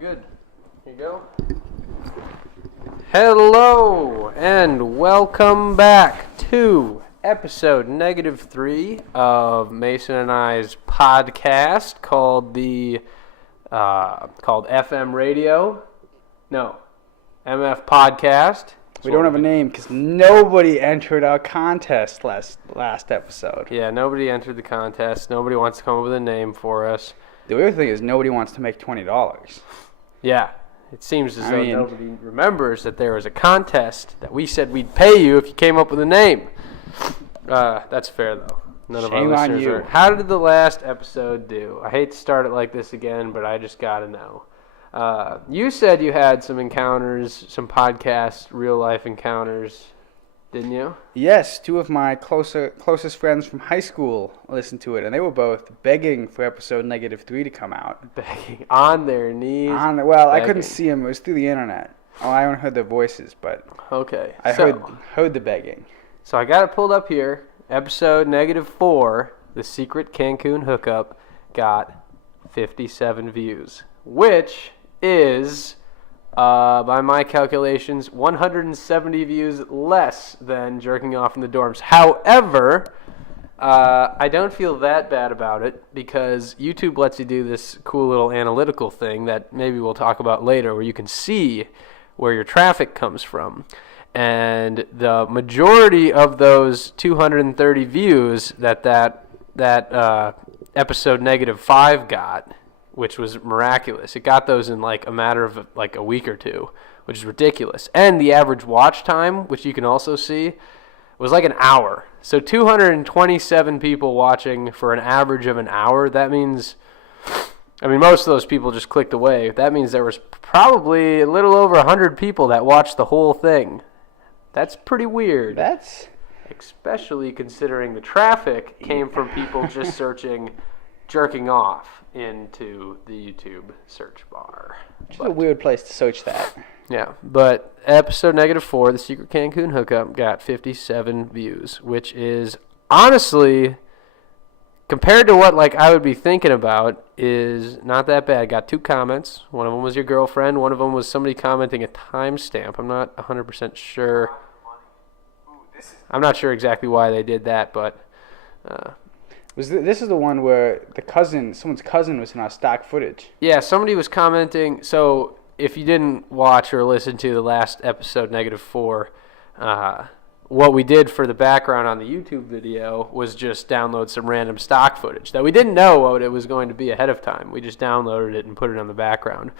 Good. Here you go. Hello, and welcome back to episode -3 of Mason and I's podcast called FM Radio. No, MF Podcast. We don't have a name because nobody entered our contest last episode. Yeah, nobody entered the contest. Nobody wants to come up with a name for us. The weird thing is nobody wants to make $20. Yeah, it seems as though nobody remembers that there was a contest that we said we'd pay you if you came up with a name. That's fair, though. None of our listeners are. How did the last episode do? I hate to start it like this again, but I just got to know. You said you had some encounters, some podcast, real-life encounters, didn't you? Yes, two of my closest friends from high school listened to it, and they were both begging for episode -3 to come out. Begging on their knees. Begging. I couldn't see them. It was through the internet. Oh, I only heard their voices, but okay. I heard the begging. So I got it pulled up here. Episode -4, the secret Cancun hookup, got 57 views, which is, by my calculations, 170 views less than jerking off in the dorms. However, I don't feel that bad about it because YouTube lets you do this cool little analytical thing that maybe we'll talk about later, where you can see where your traffic comes from. And the majority of those 230 views that episode -5 got, which was miraculous. It got those in like a matter of like a week or two, which is ridiculous. And the average watch time, which you can also see, was like an hour. So 227 people watching for an average of an hour. That means, most of those people just clicked away. That means there was probably a little over 100 people that watched the whole thing. That's pretty weird. Especially considering the traffic came from people just searching jerking off into the YouTube search bar. Which is a weird place to search that. Yeah, but episode -4, the secret Cancun hookup, got 57 views, which is honestly, compared to what I would be thinking about, is not that bad. Got 2 comments. One of them was your girlfriend. One of them was somebody commenting a timestamp. I'm not 100% sure. I'm not sure exactly why they did that, but This is the one where someone's cousin was in our stock footage. Yeah, somebody was commenting. So if you didn't watch or listen to the last episode -4, what we did for the background on the YouTube video was just download some random stock footage that we didn't know what it was going to be ahead of time. We just downloaded it and put it on the background.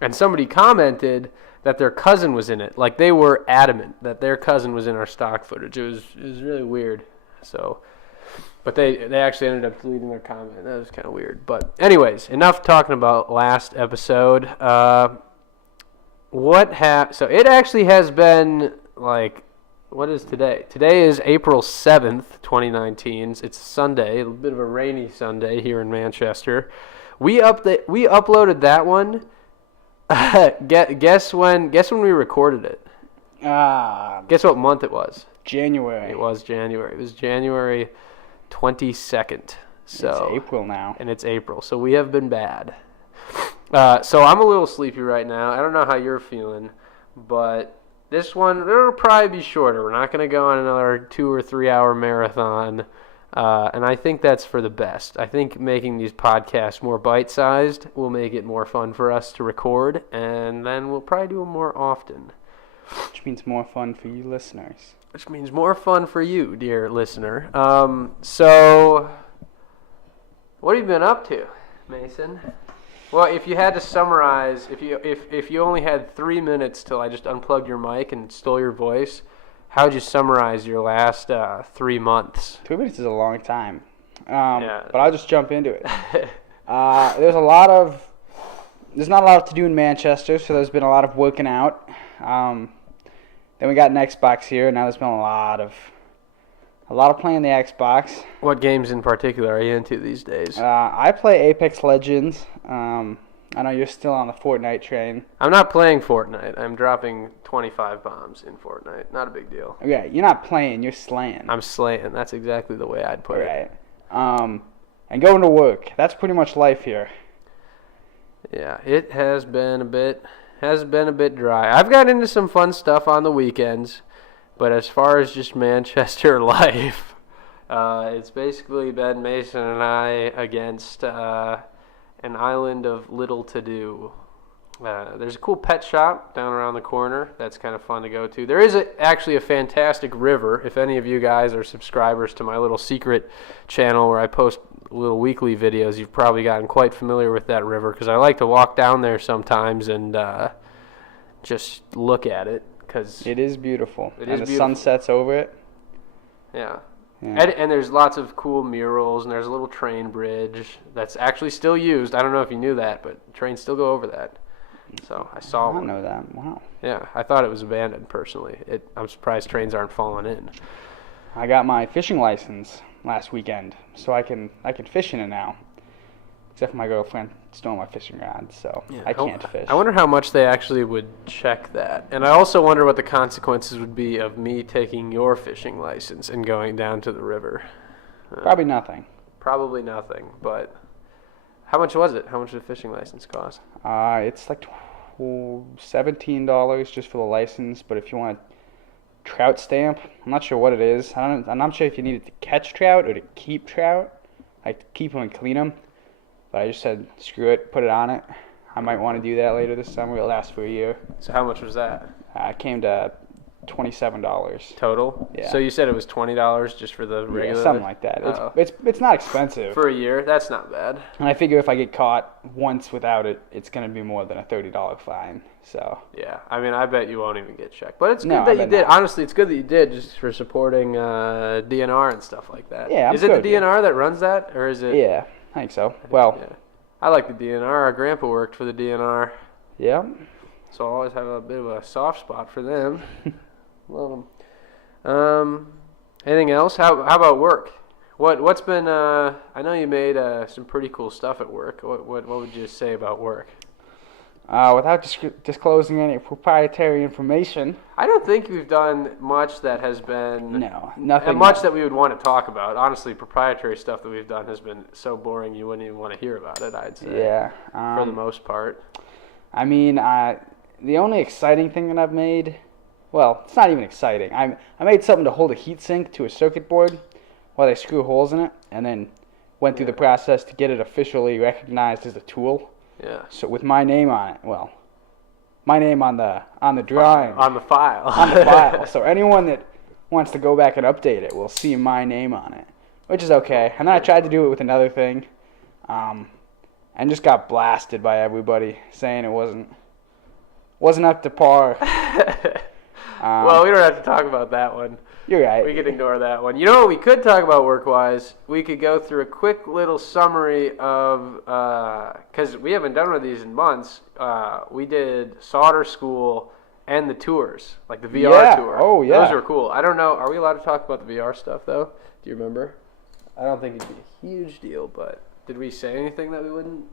And somebody commented that their cousin was in it. Like, they were adamant that their cousin was in our stock footage. It was really weird. So, but they actually ended up deleting their comment. That was kind of weird. But anyways, enough talking about last episode. So it actually has been what is today? Today is April 7th, 2019. It's Sunday, a bit of a rainy Sunday here in Manchester. We uploaded that one. Guess when we recorded it? Guess what month it was? January. It was January. It was January 22nd. So it's April now. And it's April. So we have been bad. So I'm a little sleepy right now. I don't know how you're feeling, but this one, it'll probably be shorter. We're not going to go on another 2 or 3 hour marathon. And I think that's for the best. I think making these podcasts more bite-sized will make it more fun for us to record, and then we'll probably do them more often. Which means more fun for you listeners. Which means more fun for you, dear listener. So, what have you been up to, Mason? Well, if you had to summarize, if you only had 3 minutes till I just unplugged your mic and stole your voice, how would you summarize your last 3 months? 3 minutes is a long time. But I'll just jump into it. There's not a lot to do in Manchester, so there's been a lot of working out. Then we got an Xbox here, and now there's been a lot of playing the Xbox. What games in particular are you into these days? I play Apex Legends. I know you're still on the Fortnite train. I'm not playing Fortnite. I'm dropping 25 bombs in Fortnite. Not a big deal. Okay, you're not playing. You're slaying. I'm slaying. That's exactly the way I'd put it. And going to work. That's pretty much life here. Yeah, it has been a bit dry. I've got into some fun stuff on the weekends, but as far as just Manchester life, it's basically been Mason and I against an island of little to do. There's a cool pet shop down around the corner that's kind of fun to go to. There is actually a fantastic river. If any of you guys are subscribers to my little secret channel where I post little weekly videos, you've probably gotten quite familiar with that river because I like to walk down there sometimes and just look at it. Cause it is beautiful. And the sun sets over it. Yeah. And there's lots of cool murals, and there's a little train bridge that's actually still used. I don't know if you knew that, but trains still go over that. So I saw one. I didn't know that. Wow. Yeah, I thought it was abandoned personally. I'm surprised trains aren't falling in. I got my fishing license last weekend, so I can fish in it now. Except for my girlfriend stole my fishing rod, so yeah, I can't fish. I wonder how much they actually would check that. And I also wonder what the consequences would be of me taking your fishing license and going down to the river. Probably nothing. Probably nothing, but how much was it? How much did a fishing license cost? It's like $17 just for the license, but if you want a trout stamp, I'm not sure what it is. I'm not sure if you need it to catch trout or to keep trout, like to keep them and clean them. But I just said, screw it, put it on it. I might want to do that later this summer. It'll last for a year. So how much was that? It came to $27. Total? Yeah. So you said it was $20 just for the regular? Yeah, something like that. It's not expensive. For a year? That's not bad. And I figure if I get caught once without it, it's going to be more than a $30 fine. So. Yeah. I mean, I bet you won't even get checked. But it's good that you did. Not. Honestly, it's good that you did just for supporting DNR and stuff like that. Yeah, Is it the DNR that runs that? Or is it? Yeah, I think so. Well. Yeah. I like the DNR. Our grandpa worked for the DNR. Yeah. So I always have a bit of a soft spot for them. Love them. Anything else? How about work? What's been? I know you made some pretty cool stuff at work. What would you say about work? Without disclosing any proprietary information. I don't think we've done much that has been... No, nothing. Much that we would want to talk about. Honestly, proprietary stuff that we've done has been so boring you wouldn't even want to hear about it, I'd say. Yeah. For the most part. I mean, the only exciting thing that I've made... Well, it's not even exciting. I made something to hold a heatsink to a circuit board while they screw holes in it, and then went through the process to get it officially recognized as a tool. Yeah. So with my name on it, well, my name on the drawing. On the file. On the file. So anyone that wants to go back and update it will see my name on it, which is okay. And then I tried to do it with another thing, and just got blasted by everybody saying it wasn't up to par. Well, we don't have to talk about that one. You're right. We could ignore that one. You know what we could talk about work-wise? We could go through a quick little summary of, because we haven't done one of these in months, we did solder school and the tours, like the VR tour. Oh, yeah. Those were cool. I don't know. Are we allowed to talk about the VR stuff, though? Do you remember? I don't think it'd be a huge deal, but did we say anything that we wouldn't?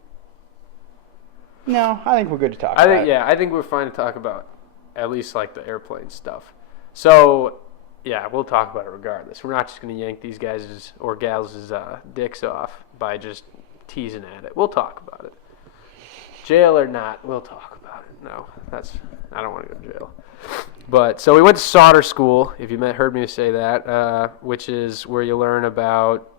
No, I think we're good to talk about it. Yeah, I think we're fine to talk about at least like the airplane stuff. So, yeah, we'll talk about it regardless. We're not just going to yank these guys' or gals' dicks off by just teasing at it. We'll talk about it. Jail or not, we'll talk about it. No, I don't want to go to jail. But, so we went to solder school, if you heard me say that, which is where you learn about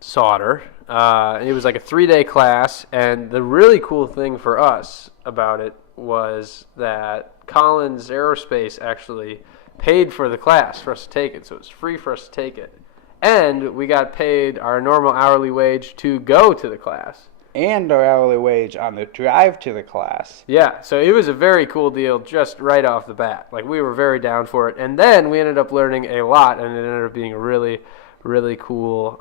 solder. It was like a 3-day class, and the really cool thing for us about it was that Collins Aerospace actually paid for the class for us to take it, so it was free for us to take it. And we got paid our normal hourly wage to go to the class. And our hourly wage on the drive to the class. Yeah, so it was a very cool deal just right off the bat. Like, we were very down for it. And then we ended up learning a lot, and it ended up being a really, really cool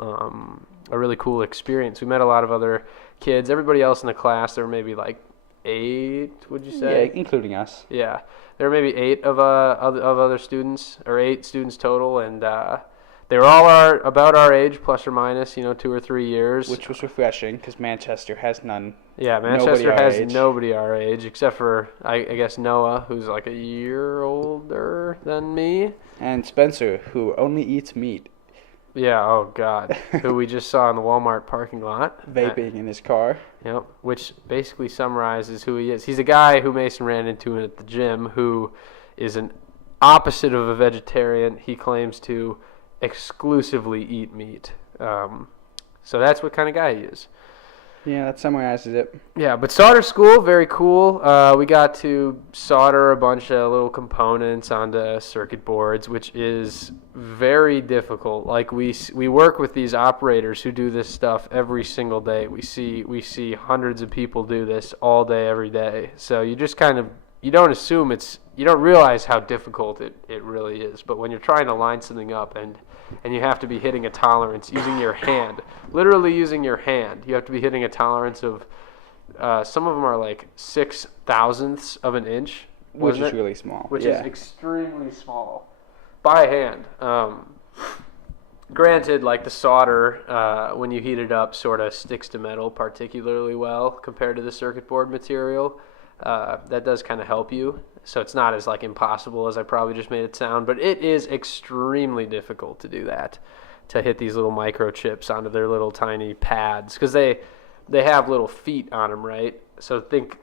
experience. We met a lot of other kids. Everybody else in the class, there were maybe like 8, would you say? Yeah, including us. Yeah, there were maybe 8 of other students, or 8 students total, and they were all about our age, plus or minus, 2 or 3 years. Which was refreshing, because Manchester has none. Yeah, Manchester has nobody our age, except for, I guess, Noah, who's like a year older than me. And Spencer, who only eats meat. Yeah, oh God. Who we just saw in the Walmart parking lot. Vaping in his car. Yep, which basically summarizes who he is. He's a guy who Mason ran into at the gym who is an opposite of a vegetarian. He claims to exclusively eat meat. So that's what kind of guy he is. Yeah, that summarizes it. Yeah, but solder school, very cool. We got to solder a bunch of little components onto circuit boards, which is very difficult. Like we work with these operators who do this stuff every single day. We see hundreds of people do this all day, every day. So you just you don't realize how difficult it really is. But when you're trying to line something up and you have to be hitting a tolerance using your hand, literally using your hand. You have to be hitting a tolerance of, some of them are like 6/1000ths of an inch. Which is really small. Which is extremely small by hand. Granted, like the solder, when you heat it up, sort of sticks to metal particularly well compared to the circuit board material. That does kind of help you. So it's not as like impossible as I probably just made it sound, but it is extremely difficult to do that, to hit these little microchips onto their little tiny pads, because they have little feet on them, right? So think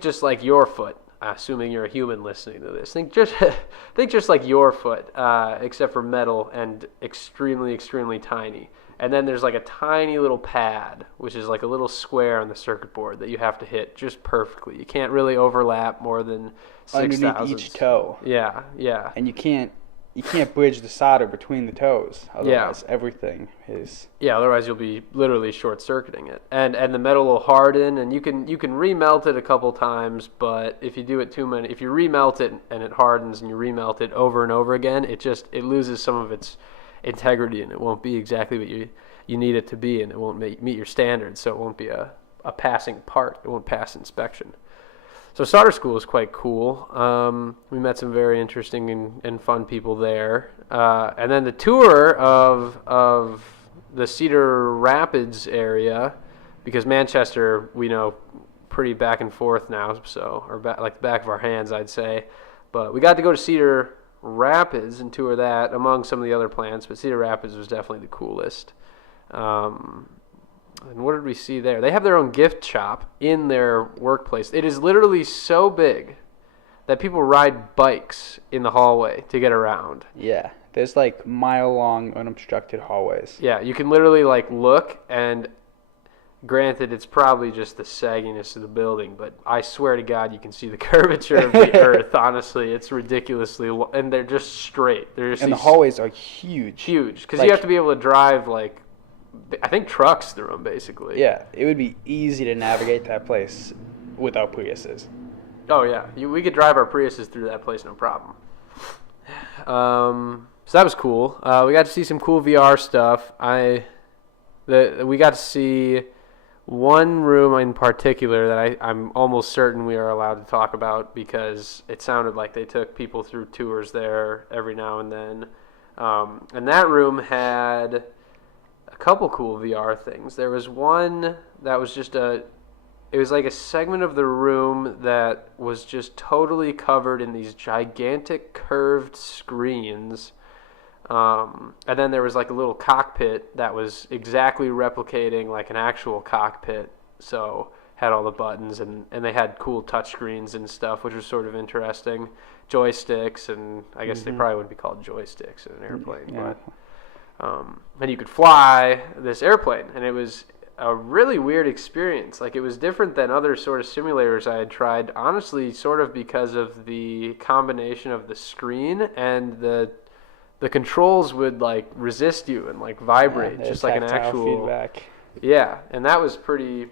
just like your foot, assuming you're a human listening to this. Think just like your foot, except for metal and extremely, extremely tiny. And then there's like a tiny little pad, which is like a little square on the circuit board that you have to hit just perfectly. You can't really overlap more than 6/1000. Underneath each toe. Yeah. And you can't bridge the solder between the toes. Otherwise, everything is. Yeah, otherwise you'll be literally short-circuiting it. And the metal will harden, and you can remelt it a couple times, but if you do it if you remelt it and it hardens and you remelt it over and over again, it loses some of its integrity, and it won't be exactly what you need it to be, and it won't meet your standards, so it won't be a passing part. It won't pass inspection. So solder school is quite cool. We met some very interesting and fun people there. And then the tour of the Cedar Rapids area, because Manchester, we know pretty back and forth now, like the back of our hands, I'd say. But we got to go to Cedar Rapids and tour that among some of the other plants, but Cedar Rapids was definitely the coolest. And what did we see there? They have their own gift shop in their workplace. It is literally so big that people ride bikes in the hallway to get around. Yeah, there's like mile-long unobstructed hallways. Yeah, you can literally like look, and granted, it's probably just the sagginess of the building, but I swear to God, you can see the curvature of the earth. Honestly, it's ridiculously, and they're just straight. And the hallways are huge. Huge, because you have to be able to drive like, I think, trucks through them, basically. Yeah, it would be easy to navigate that place without Priuses. Oh, yeah. We could drive our Priuses through that place, no problem. So that was cool. We got to see some cool VR stuff. We got to see one room in particular that I'm almost certain we are allowed to talk about, because it sounded like they took people through tours there every now and then. And that room had a couple cool VR things. There was one that was it was like a segment of the room that was just totally covered in these gigantic curved screens. And then there was like a little cockpit that was exactly replicating like an actual cockpit. So had all the buttons, and they had cool touch screens and stuff, which was sort of interesting. Joysticks, and I guess they probably wouldn't be called joysticks in an airplane, but and you could fly this airplane, and it was a really weird experience. Like, it was different than other sort of simulators I had tried, honestly, sort of because of the combination of the screen and the controls would like resist you and like vibrate, just like an actual feedback. Yeah, and that was pretty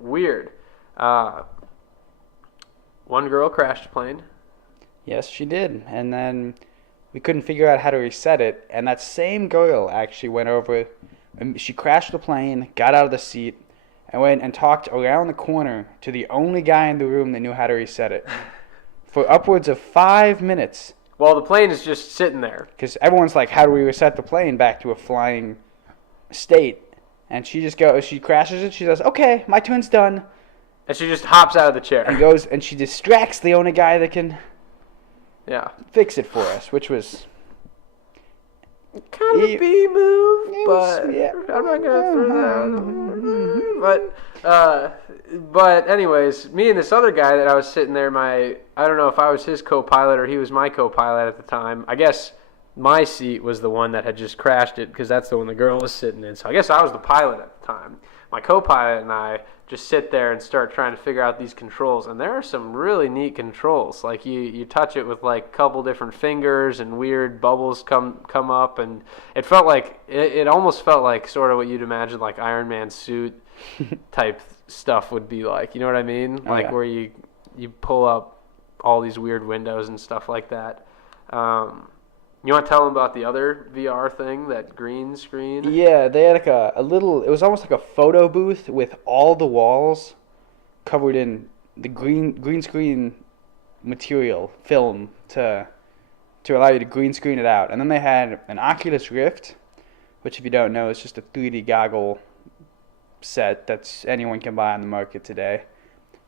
weird. One girl crashed a plane. Yes, she did, and then we couldn't figure out how to reset it, and that same girl actually went over, and she crashed the plane, got out of the seat, and went and talked around the corner to the only guy in the room that knew how to reset it for upwards of 5 minutes. Well, the plane is just sitting there. Because everyone's like, how do we reset the plane back to a flying state? And she crashes it, she says, okay, my turn's done. And she just hops out of the chair. And goes, and she distracts the only guy that can fix it for us, which was kind of a B move, but I'm not gonna throw that. But anyways, me and this other guy that I was sitting there, I don't know if I was his co-pilot or he was my co-pilot at the time. I guess my seat was the one that had just crashed it because that's the one the girl was sitting in. So I guess I was the pilot at the time. My co-pilot and I just sit there and start trying to figure out these controls, and there are some really neat controls. Like you touch it with like a couple different fingers, and weird bubbles come up, and it felt like it almost felt like sort of what you'd imagine like Iron Man's suit type stuff would be like. You know what I mean? Like where you pull up all these weird windows and stuff like that. You want to tell them about the other VR thing, that green screen? Yeah, they had like a little, it was almost like a photo booth with all the walls covered in the green screen material, film, to allow you to green screen it out. And then they had an Oculus Rift, which if you don't know is just a 3D goggle set that's anyone can buy on the market today,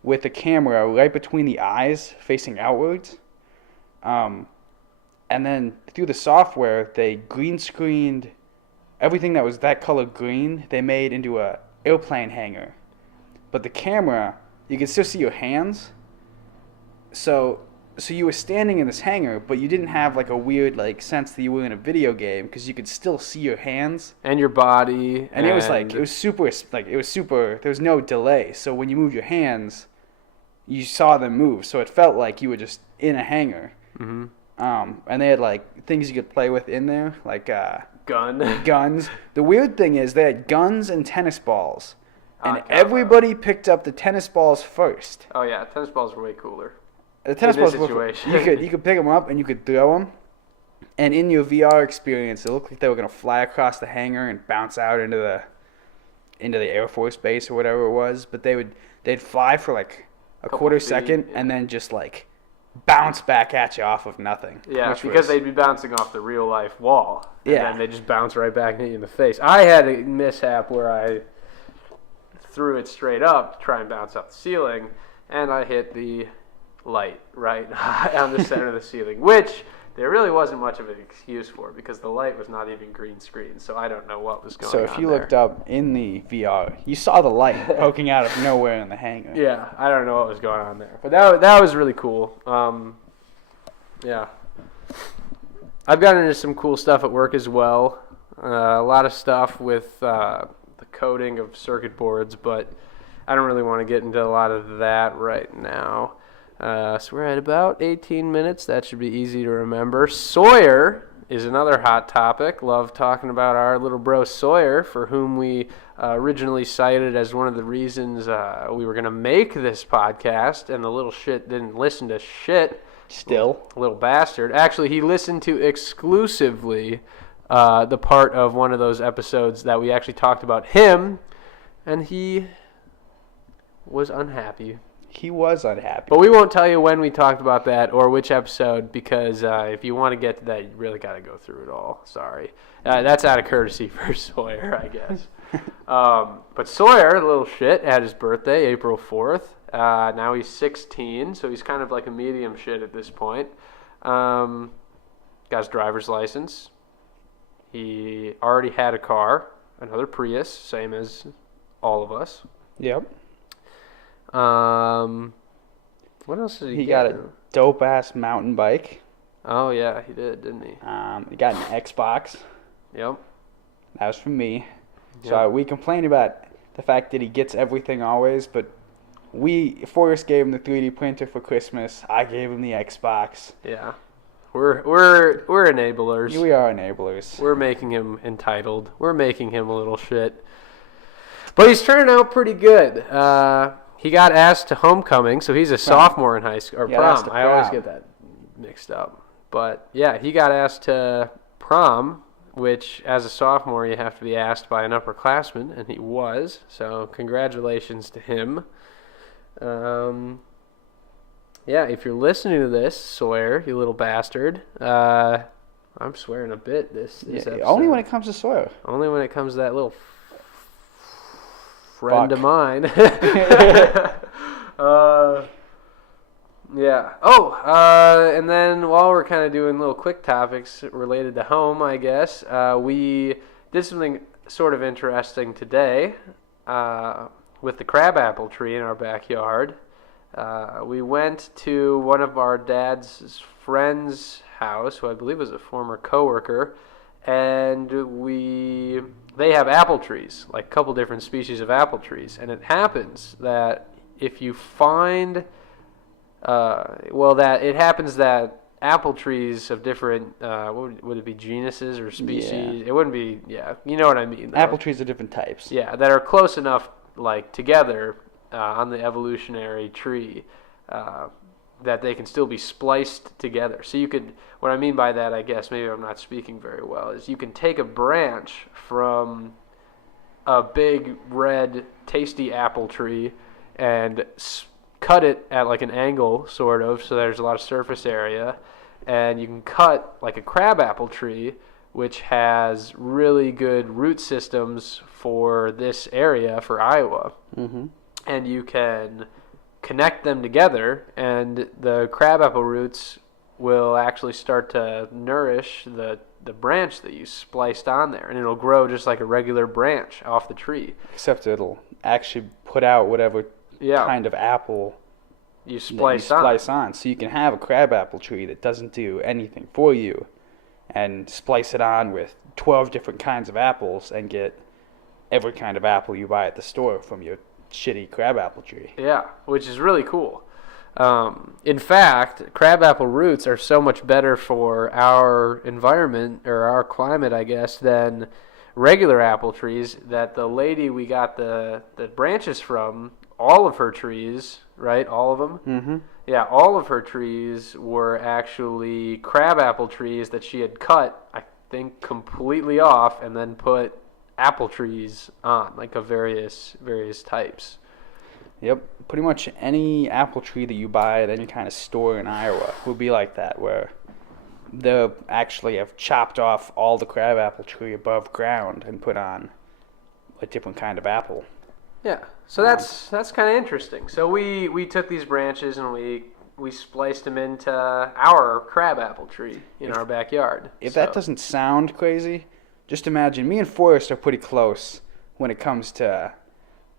with a camera right between the eyes facing outwards. And then through the software, they green screened everything that was that color green. They made into a airplane hangar, but the camera, you could still see your hands. So you were standing in this hangar, but you didn't have like a weird like sense that you were in a video game because you could still see your hands and your body. And it was super. There was no delay. So when you moved your hands, you saw them move. So it felt like you were just in a hangar. Mm-hmm. And they had like things you could play with in there, like guns. The weird thing is they had guns and tennis balls, and everybody picked up the tennis balls first. Oh yeah, tennis balls were way cooler. The tennis balls were, you could pick them up and you could throw them, and in your VR experience, it looked like they were gonna fly across the hangar and bounce out into the Air Force base or whatever it was. But they'd fly for like a quarter second and then just like bounce back at you off of nothing. Yeah, because they'd be bouncing off the real life wall. And then they just bounce right back and hit you in the face. I had a mishap where I threw it straight up to try and bounce off the ceiling, and I hit the light right on the center of the ceiling, which there really wasn't much of an excuse for because the light was not even green screen, so I don't know what was going on. So if you looked up in the VR, you saw the light poking out of nowhere in the hangar. Yeah, I don't know what was going on there. But that was really cool. Yeah. I've gotten into some cool stuff at work as well. A lot of stuff with the coding of circuit boards, but I don't really want to get into a lot of that right now. So we're at about 18 minutes. That should be easy to remember. Sawyer is another hot topic. Love talking about our little bro Sawyer, for whom we originally cited as one of the reasons we were going to make this podcast, and the little shit didn't listen to shit. Still. Little bastard. Actually, he listened to exclusively the part of one of those episodes that we actually talked about him, and he was unhappy. He was unhappy. But we won't tell you when we talked about that or which episode, because if you want to get to that, you really got to go through it all. Sorry. That's out of courtesy for Sawyer, I guess. But Sawyer, little shit, had his birthday, April 4th. Now he's 16, so he's kind of like a medium shit at this point. Got his driver's license. He already had a car, another Prius, same as all of us. Yep. What else did he get? He got a dope-ass mountain bike. Oh, yeah, he did, didn't he? He got an Xbox. Yep. That was from me. Yep. So we complained about the fact that he gets everything always, but Forrest gave him the 3D printer for Christmas. I gave him the Xbox. Yeah. We're enablers. We are enablers. We're making him entitled. We're making him a little shit. But he's turning out pretty good. He got asked to homecoming, so he's a sophomore in high school, or prom. I always get that mixed up. But yeah, he got asked to prom, which as a sophomore you have to be asked by an upperclassman, and he was. So congratulations to him. Yeah, if you're listening to this, Sawyer, you little bastard, I'm swearing a bit this episode. Only when it comes to Sawyer. Only when it comes to that little friend of mine. Yeah, Yeah. And then while we're kind of doing little quick topics related to home, I guess, we did something sort of interesting today with the crabapple tree in our backyard. We went to one of our dad's friend's house, who I believe was a former coworker, and they have apple trees, like a couple different species of apple trees, and it happens that if you find, that apple trees of different, would it be genuses or species? Yeah. It wouldn't be, you know what I mean. Though. Apple trees are different types. Yeah, that are close enough, like, together on the evolutionary tree, that they can still be spliced together. So you could, what I mean by that, I guess, maybe I'm not speaking very well, is you can take a branch from a big, red, tasty apple tree and cut it at like an angle, sort of, so there's a lot of surface area, and you can cut like a crabapple tree, which has really good root systems for this area, for Iowa. Mm-hmm. And you can connect them together, and the crabapple roots will actually start to nourish the branch that you spliced on there, and it'll grow just like a regular branch off the tree. Except it'll actually put out whatever kind of apple you splice on. So you can have a crabapple tree that doesn't do anything for you, and splice it on with 12 different kinds of apples and get every kind of apple you buy at the store from your shitty crabapple tree. Yeah, which is really cool. In fact, crabapple roots are so much better for our environment, or our climate, I guess, than regular apple trees, that the lady we got the branches from, all of her trees, right, all of them? Mm-hmm. Yeah, all of her trees were actually crabapple trees that she had cut, I think, completely off, and then put apple trees on, like of various types. Yep, pretty much any apple tree that you buy at any kind of store in Iowa will be like that, where they actually have chopped off all the crabapple tree above ground and put on a different kind of apple. Yeah, so that's kind of interesting. So we took these branches and we spliced them into our crabapple tree in our backyard. If that doesn't sound crazy, just imagine, me and Forrest are pretty close when it comes to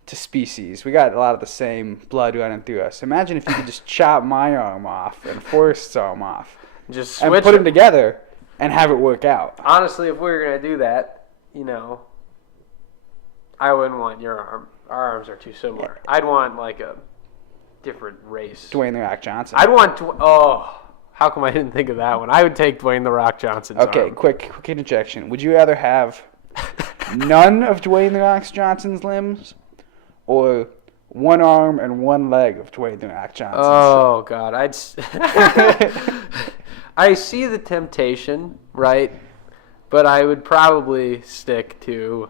species. We got a lot of the same blood running through us. Imagine if you could just chop my arm off and Forrest's arm off. Just and put them together and have it work out. Honestly, if we were going to do that, I wouldn't want your arm. Our arms are too similar. Yeah. I'd want like a different race. Dwayne "The Rock" Johnson. I'd want how come I didn't think of that one? I would take Dwayne "The Rock" Johnson's arm. Okay, quick interjection. Would you rather have none of Dwayne "The Rock" Johnson's limbs, or one arm and one leg of Dwayne "The Rock" Johnson? Oh God, I see the temptation, right? But I would probably stick to.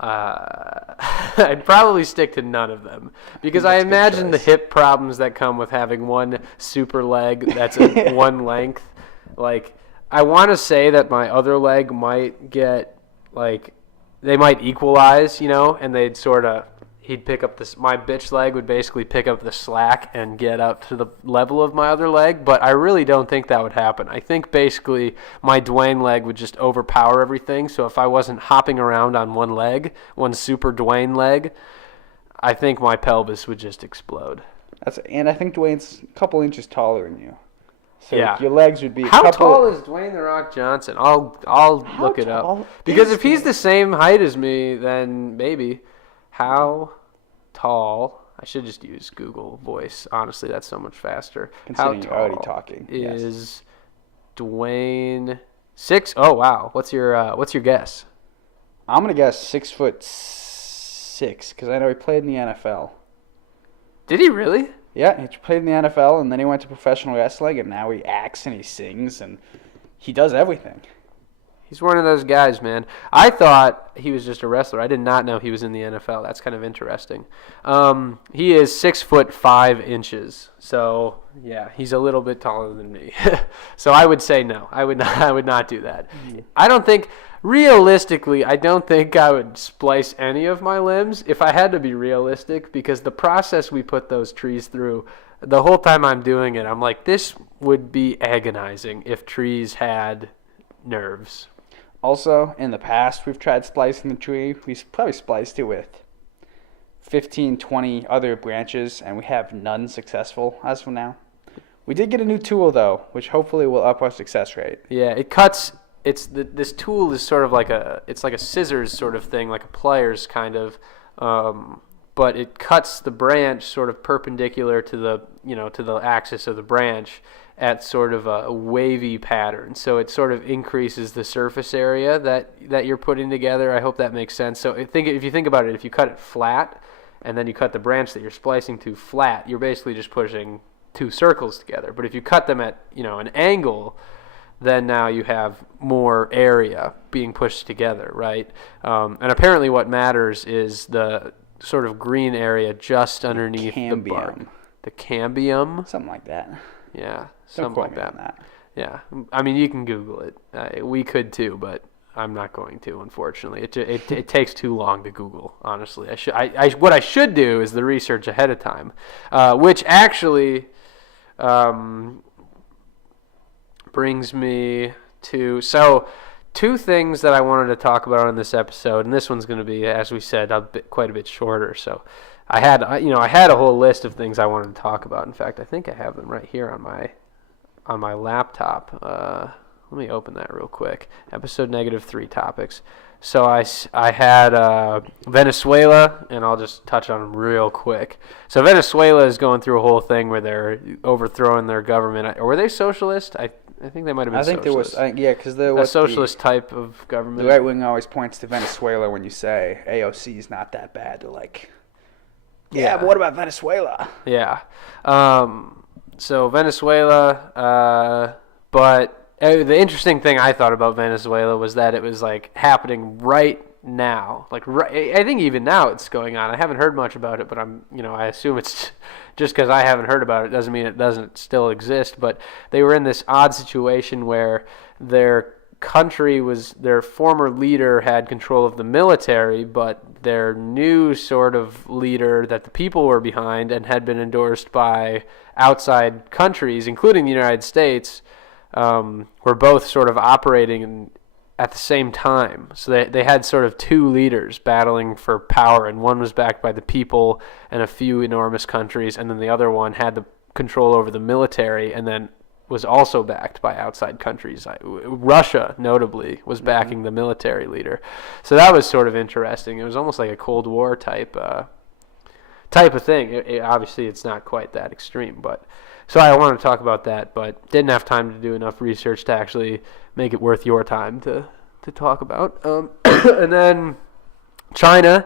I'd probably stick to none of them, because I imagine the hip problems that come with having one super leg that's at one length. Like, I want to say that my other leg might get, like, they might equalize, and they'd sort of, he'd pick up this, my bitch leg would basically pick up the slack and get up to the level of my other leg, but I really don't think that would happen. I think basically my Dwayne leg would just overpower everything, so if I wasn't hopping around on one leg, one super Dwayne leg, I think my pelvis would just explode. And I think Dwayne's a couple inches taller than you. So yeah. Your legs would be How tall is Dwayne "The Rock" Johnson? I'll look it up. Because if he's the same height as me, then maybe. How tall? I should just use Google Voice. Honestly, that's so much faster. Considering you're already talking. Is Dwayne 6? Oh wow. What's your guess? I'm gonna guess 6'6", because I know he played in the NFL. Did he really? Yeah, he played in the NFL, and then he went to professional wrestling, and now he acts and he sings and he does everything. He's one of those guys, man. I thought he was just a wrestler. I did not know he was in the NFL. That's kind of interesting. He is 6'5". So yeah, he's a little bit taller than me. So I would say no. I would not do that. I don't think. realistically, I don't think I would splice any of my limbs if I had to be realistic, because the process we put those trees through, the whole time I'm doing it, I'm like, this would be agonizing if trees had nerves. Also, in the past, we've tried splicing the tree. We've probably spliced it with 15, 20 other branches, and we have none successful as of now. We did get a new tool, though, which hopefully will up our success rate. Yeah, it cuts. This tool is sort of like a scissors sort of thing, like a pliers kind of, but it cuts the branch sort of perpendicular to the axis of the branch at sort of a wavy pattern. So it sort of increases the surface area that you're putting together. I hope that makes sense. So if you think about it, if you cut it flat and then you cut the branch that you're splicing to flat, you're basically just pushing two circles together. But if you cut them at an angle, then now you have more area being pushed together, right? And apparently what matters is the sort of green area just underneath the bark. The cambium? Something like that. Yeah, something like that. Yeah, I mean, you can Google it. We could too, but I'm not going to, unfortunately. It takes too long to Google, honestly. What I should do is the research ahead of time, which actually brings me to two things that I wanted to talk about in this episode, and this one's going to be, as we said, quite a bit shorter. So I had a whole list of things I wanted to talk about. In fact, I think I have them right here on my laptop. Let me open that real quick. Episode -3 topics. So I had Venezuela, and I'll just touch on them real quick. So Venezuela is going through a whole thing where they're overthrowing their government. Were they socialist? I think they might have been socialist. I think there was, because there was a socialist type of government. The right wing always points to Venezuela when you say AOC is not that bad. They're like, yeah, but what about Venezuela? Yeah. So Venezuela, but the interesting thing I thought about Venezuela was that it was like happening right now. Like I think even now it's going on. I haven't heard much about it, but I assume it's just because I haven't heard about it doesn't mean it doesn't still exist. But they were in this odd situation where their former leader had control of the military, but their new sort of leader that the people were behind and had been endorsed by outside countries, including the United States, were both sort of operating at the same time. So they had sort of two leaders battling for power, and one was backed by the people and a few enormous countries, and then the other one had the control over the military and then was also backed by outside countries. Russia, notably, was backing the military leader. So that was sort of interesting. It was almost like a Cold War type of thing. Obviously, it's not quite that extreme, but so I wanted to talk about that, but didn't have time to do enough research to actually make it worth your time to talk about. And then China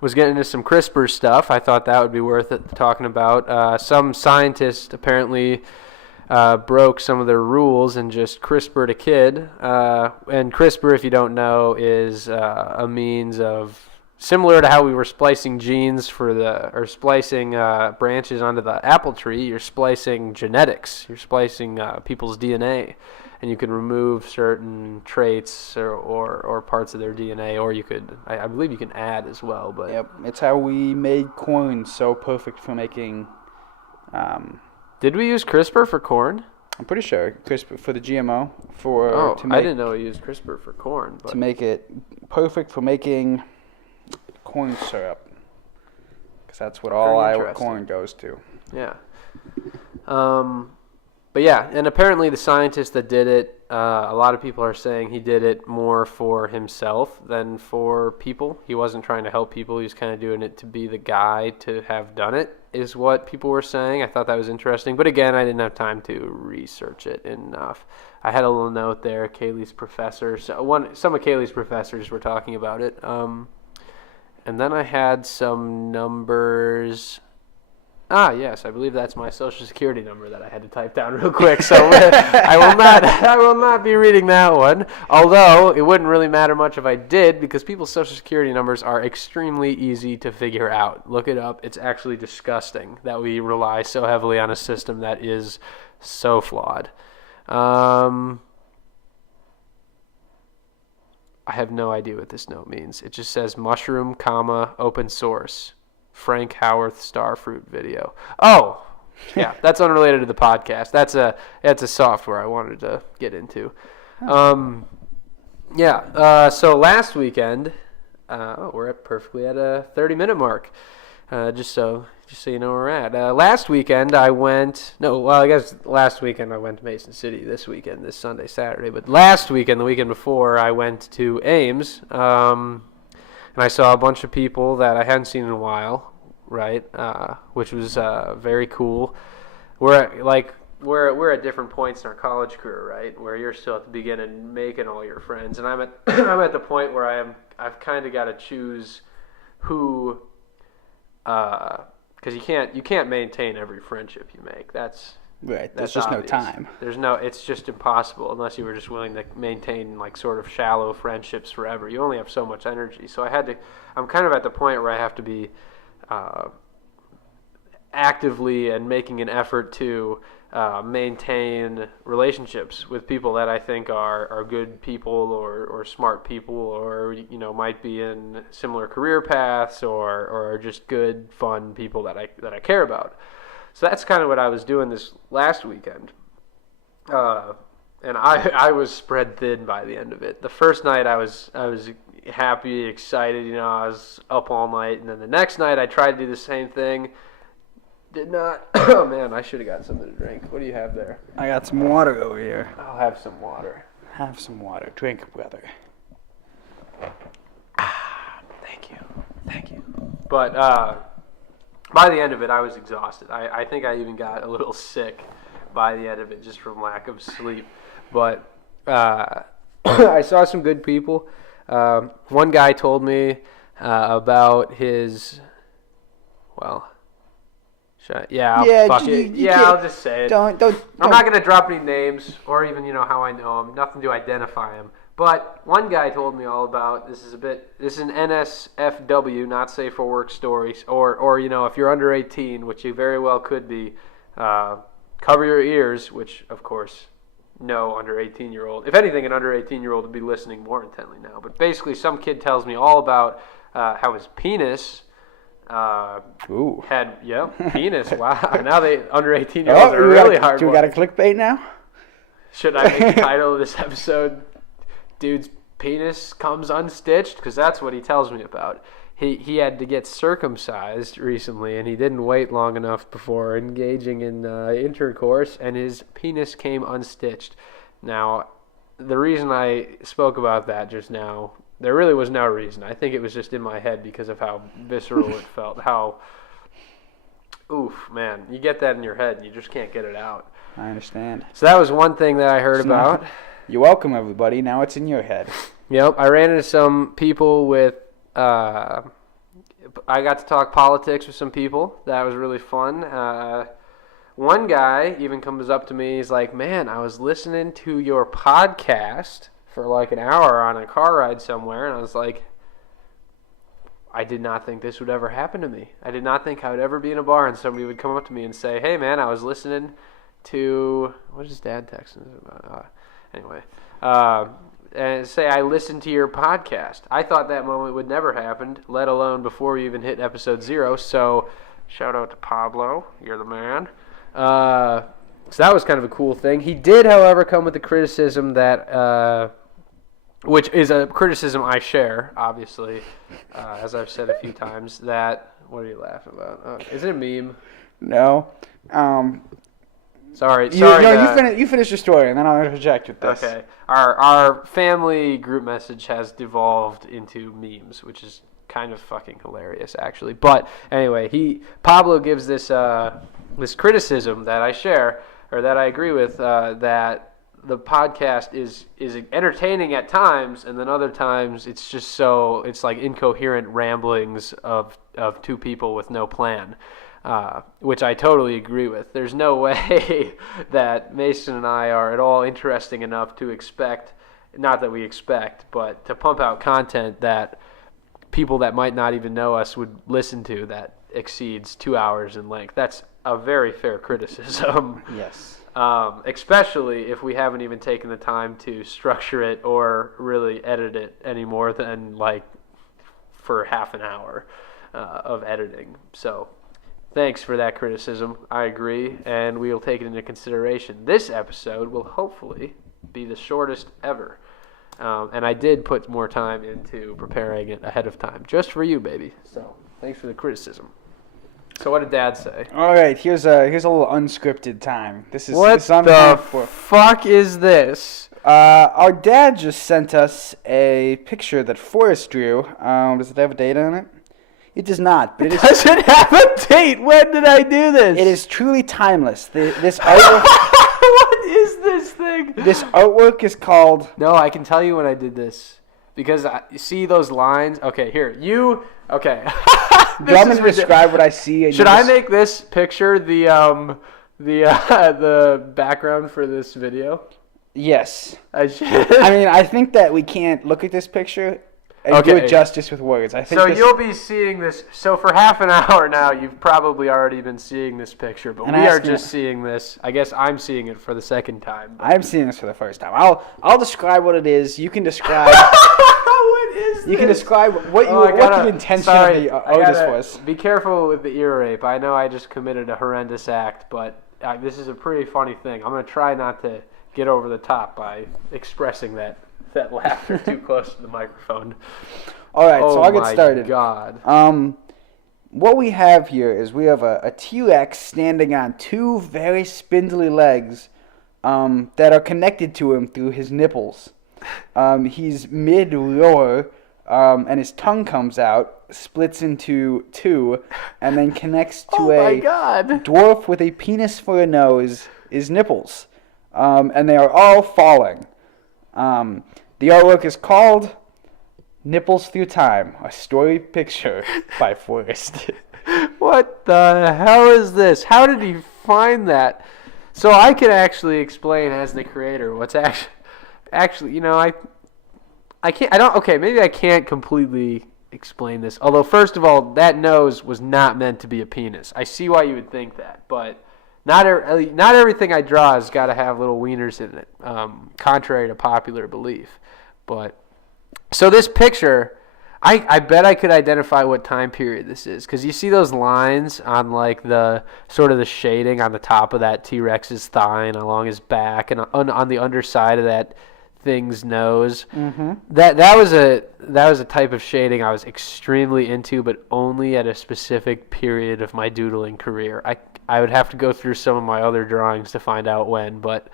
was getting into some CRISPR stuff. I thought that would be worth it talking about. Some scientists apparently broke some of their rules and just CRISPR'd a kid. And CRISPR, if you don't know, is a means of, similar to how we were splicing genes splicing branches onto the apple tree, you're splicing genetics. You're splicing people's DNA. And you can remove certain traits or parts of their DNA, or you could, I believe you can add as well. But yep, it's how we made corn so perfect for making. Did we use CRISPR for corn? I'm pretty sure CRISPR for the GMO I didn't know we used CRISPR for corn. But to make it perfect for making corn syrup, because that's what all Iowa corn goes to. Yeah. But yeah, and apparently the scientist that did it, a lot of people are saying he did it more for himself than for people. He wasn't trying to help people. He was kind of doing it to be the guy to have done it, is what people were saying. I thought that was interesting. But again, I didn't have time to research it enough. I had a little note there, Kaylee's professor. Some of Kaylee's professors were talking about it. And then I had some numbers. Yes, I believe that's my social security number that I had to type down real quick. So I will not be reading that one. Although it wouldn't really matter much if I did, because people's social security numbers are extremely easy to figure out. Look it up. It's actually disgusting that we rely so heavily on a system that is so flawed. I have no idea what this note means. It just says mushroom, comma, open source. Frank Howarth Starfruit video. Oh, yeah, that's unrelated to the podcast. That's a software I wanted to get into. So last weekend, we're perfectly at a 30-minute mark. Just so you know where we're at. Last weekend I went to Mason City. This weekend, this Sunday, Saturday. But last weekend, the weekend before, I went to Ames, and I saw a bunch of people that I hadn't seen in a while, right? Which was very cool. We're at different points in our college career, right? Where you're still at the beginning, making all your friends, and I'm at the point where I've kind of got to choose who. Because you can't maintain every friendship you make. That's right. There's just obvious. No time. It's just impossible unless you were just willing to maintain like sort of shallow friendships forever. You only have so much energy. So I'm kind of at the point where I have to be actively and making an effort to maintain relationships with people that I think are good people or smart people or might be in similar career paths or just good, fun people that I care about. So that's kind of what I was doing this last weekend. And I was spread thin by the end of it. The first night I was happy, excited, I was up all night, and then the next night I tried to do the same thing. Did not. Oh man, I should have got something to drink. What do you have there? I got some water over here. I'll have some water. Have some water. Drink, brother. Thank you. But by the end of it, I was exhausted. I think I even got a little sick by the end of it just from lack of sleep. But I saw some good people. One guy told me about his, well... I'll just say it. Don't. I'm not going to drop any names or even, how I know him. Nothing to identify him. But one guy told me all about, this is an NSFW, not safe for work stories, or if you're under 18, which you very well could be, cover your ears, which, of course, no under 18-year-old. If anything, an under 18-year-old would be listening more intently now. But basically, some kid tells me all about how his penis... penis. Wow. Now they under 18-year-olds are really hard. Do we got a clickbait now? Should I make the title of this episode, "Dude's penis comes unstitched"? Because that's what he tells me about. He had to get circumcised recently, and he didn't wait long enough before engaging in intercourse, and his penis came unstitched. Now, the reason I spoke about that just now. There really was no reason. I think it was just in my head because of how visceral it felt. Man, you get that in your head and you just can't get it out. I understand. So that was one thing that I heard about. You're welcome, everybody. Now it's in your head. Yep. I ran into some people with, I got to talk politics with some people. That was really fun. One guy even comes up to me. He's like, man, I was listening to your podcast for like an hour on a car ride somewhere, and I was like, I did not think this would ever happen to me. I did not think I would ever be in a bar and somebody would come up to me and say, hey man, I was listening to, what is Dad texting about? And say I listened to your podcast. I thought that moment would never happen, let alone before we even hit episode 0, so shout out to Pablo, you're the man. So that was kind of a cool thing. He did, however, come with the criticism that... which is a criticism I share, obviously, as I've said a few times, that... What are you laughing about? Is it a meme? No. Sorry. You finish your story, and then I'll interject with this. Okay. Our family group message has devolved into memes, which is kind of fucking hilarious, actually. But anyway, Pablo gives this criticism that I share, or that I agree with, that... the podcast is entertaining at times, and then other times it's like incoherent ramblings of two people with no plan, which I totally agree with. There's no way that Mason and I are at all interesting enough to expect, not that we expect, but to pump out content that people that might not even know us would listen to, that exceeds 2 hours in length. That's a very fair criticism. Yes. Especially if we haven't even taken the time to structure it or really edit it any more than like for half an hour of editing. So thanks for that criticism. I agree, and we will take it into consideration. This episode will hopefully be the shortest ever. And I did put more time into preparing it ahead of time, just for you, baby. So thanks for the criticism. So what did Dad say? All right, here's a little unscripted time. This is what this is the fuck is this? Our dad just sent us a picture that Forrest drew. Does it have a date on it? It does not. But Does it have a date? When did I do this? It is truly timeless. This artwork. What is this thing? This artwork is called. No, I can tell you when I did this because you see those lines. Okay, here Okay. Do you want me to describe what I see? Should I make this picture the background for this video? Yes. I should. I mean, I think that we can't look at this picture and do it justice with words. I think so. You'll be seeing this. So for half an hour now, you've probably already been seeing this picture, but we are just seeing this. I guess I'm seeing it for the second time. I'm seeing this for the first time. I'll describe what it is. You can describe. What is this? You can describe what the intention of the artist was. Be careful with the ear rape. I know I just committed a horrendous act, but this is a pretty funny thing. I'm going to try not to get over the top by expressing that laughter too close to the microphone. All right, so I'll get started. Oh, my God. What we have here is we have a T-Rex standing on two very spindly legs that are connected to him through his nipples. He's mid-roar, and his tongue comes out, splits into two, and then connects to dwarf with a penis for a nose, is Nipples. And they are all falling. The artwork is called Nipples Through Time, a story picture by Forrest. What the hell is this? How did he find that? So I can actually explain as the creator what's actually, maybe I can't completely explain this. Although, first of all, that nose was not meant to be a penis. I see why you would think that, but not everything I draw has got to have little wieners in it, contrary to popular belief. But so this picture, I bet I could identify what time period this is, because you see those lines on like the sort of the shading on the top of that T-Rex's thigh and along his back and on the underside of that thing's nose. Mm-hmm. That was a type of shading I was extremely into, but only at a specific period of my doodling career. I would have to go through some of my other drawings to find out when, but